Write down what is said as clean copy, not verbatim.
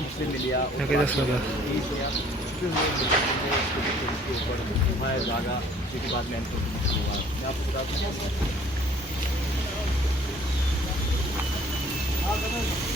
मुस्लिम मिलिया जागा जिसके बाद में हुआ मैं आपको बता दूँ